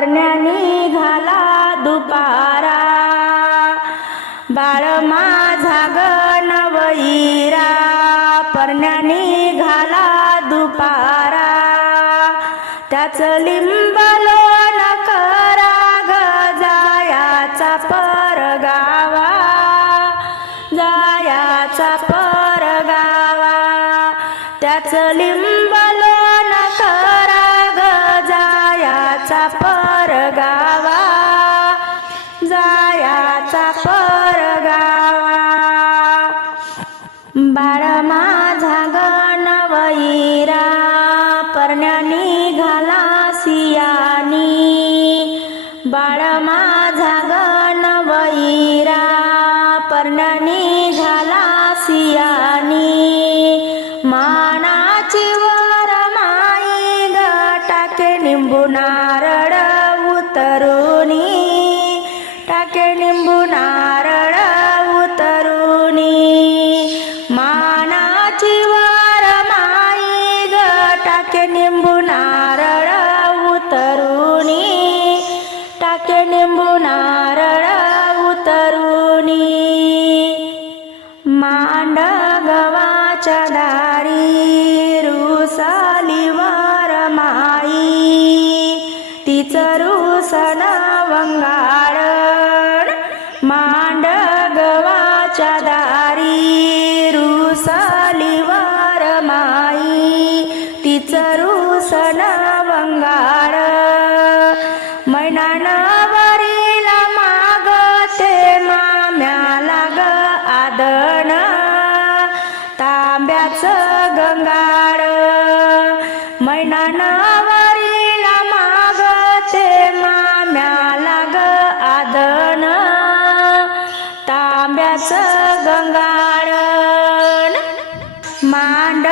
परण्या घाला दुपारा. बाळ माझा नविरा परण्यानी घाला दुपारा. त्याच लिंबलोण करा ग जायाचा परगावा. जायाचा परगावा. त्याच लिंब जायाचा परगावा. बाळ माझा गणवैरा परण्या निघाला सियानी. बाळ माझा गणवैरा परण्या निघाला सियानी. मानाची वर माई ग टाके मैनानवरीला मागते माम्याला ग आदण तांब्याचं गंगाळ मांड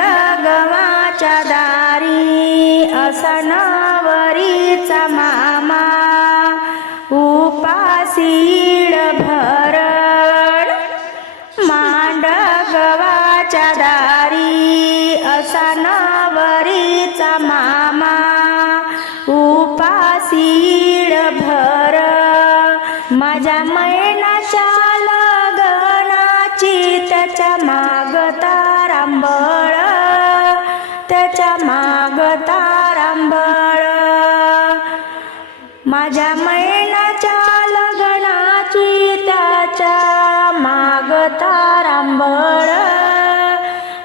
गवाच्या दारी असा नवरीचा मामा. उपासीड भरण. मांड गवाच्या दारी असना माझ्या मैनाच्या लगनाची त्याच्या मागता रांबळ त्याच्या मागता रांबळ माझ्या मैनाच्या लग्नाची त्याच्या मागता रांबळ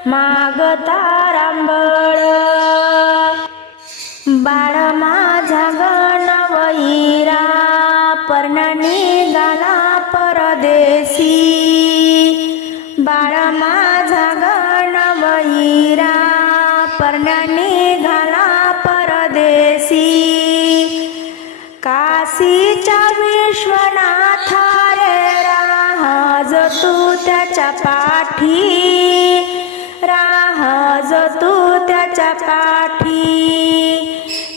मागता रांबळ बाळ माझा गणवैरा पर्ण घाला परदेशी. काशीच्या विश्वनाथा रे राहज तू त्याच्या पाठी राहज तू त्याच्या पाठी.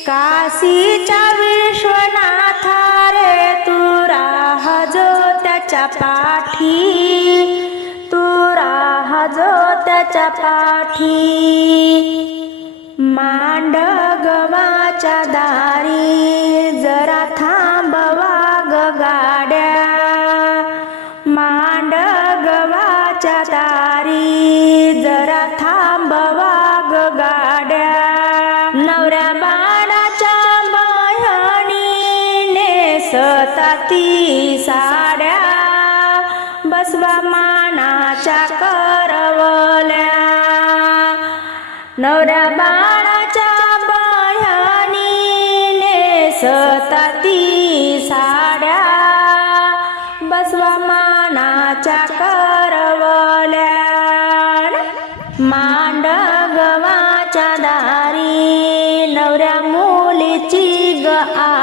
काशीच्या विश्वनाथा रे तू राहज त्याच्या पाठी त्याच्या पाठी. मांड गवाच्या दारी जरा थांबवा ग गाड्या. मांड गवाच्या दारी जरा थांबवा समानाच्या करवल्या. नवऱ्या बाळाच्या बह्यानी नेसताती साड्या. बसवा मानाच्या करवल्या. मांड गवाच्या दारी नवऱ्या मुलीची ग आ